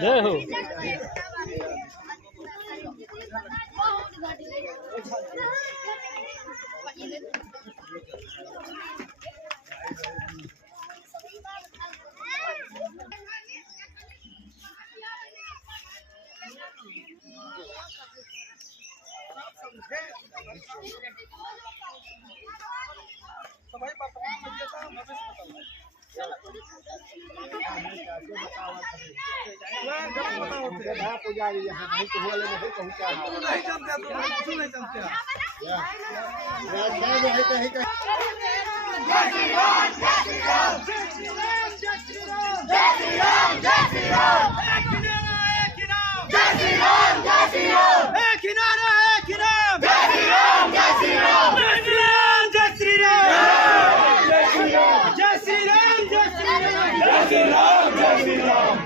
जय हो। पुजारी यहाँ नहीं तो बोले नहीं पहुँचा नहीं जानते तो नहीं जानते जय श्री राम जय श्री राम जय श्री राम जय श्री राम जय श्री राम जय श्री राम एक नारा जय श्री राम जय श्री राम एक नारा जय श्री राम जय श्री राम जय श्री राम जय श्री राम जय श्री राम जय श्री राम जय श्री राम जय श्री राम जय श्री राम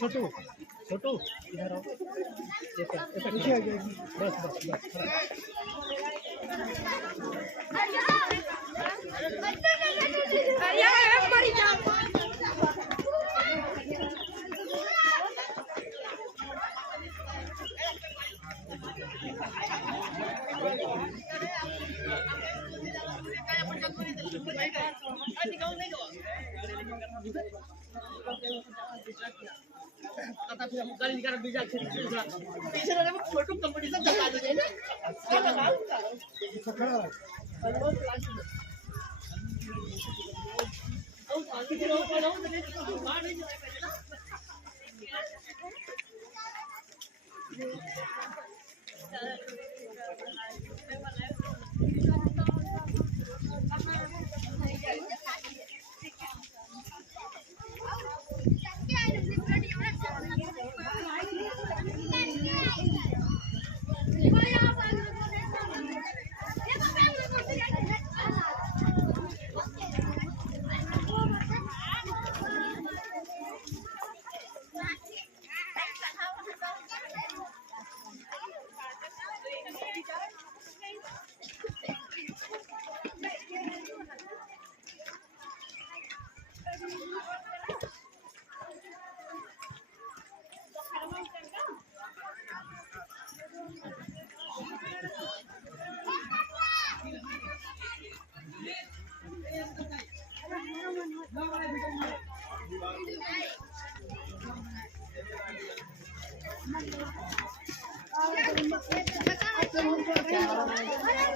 छोटू छोटू इधर आओ पीछे आ जाएगी बस बस बस गाड़ी निकाल बीजा पीछे वाले फोटो कंपटीशन चला देंगे ना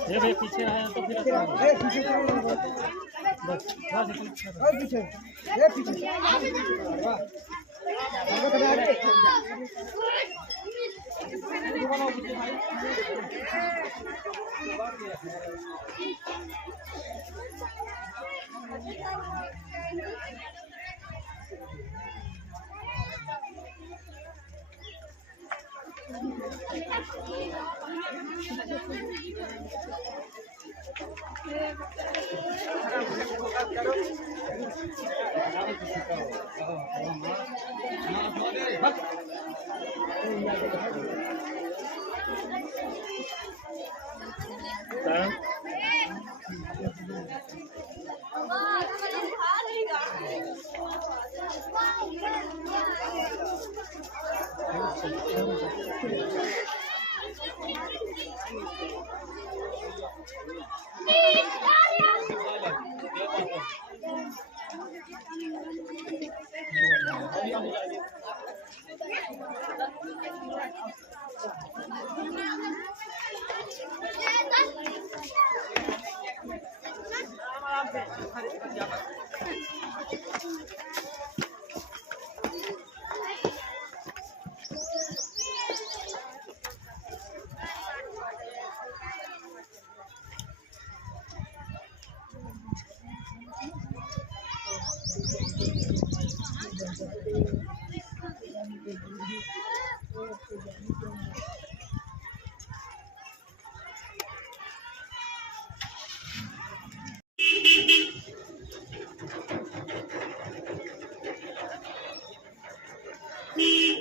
ये भाई पीछे आया तो फिर बस पीछे ये पीछे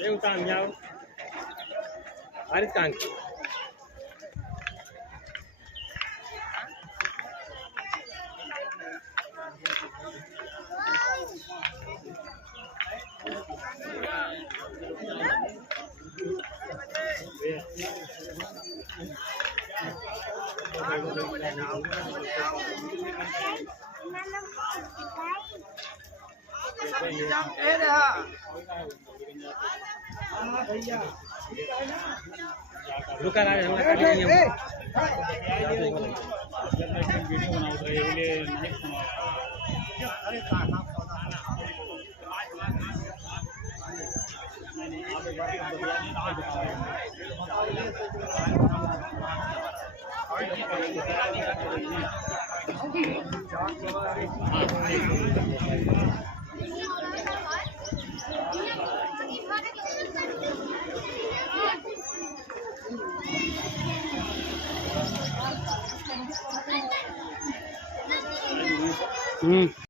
Yung tangyaw. Arit kang. रुका ला हम जब मैं वीडियो बना रहे हैं ये नहीं सुना Hmm.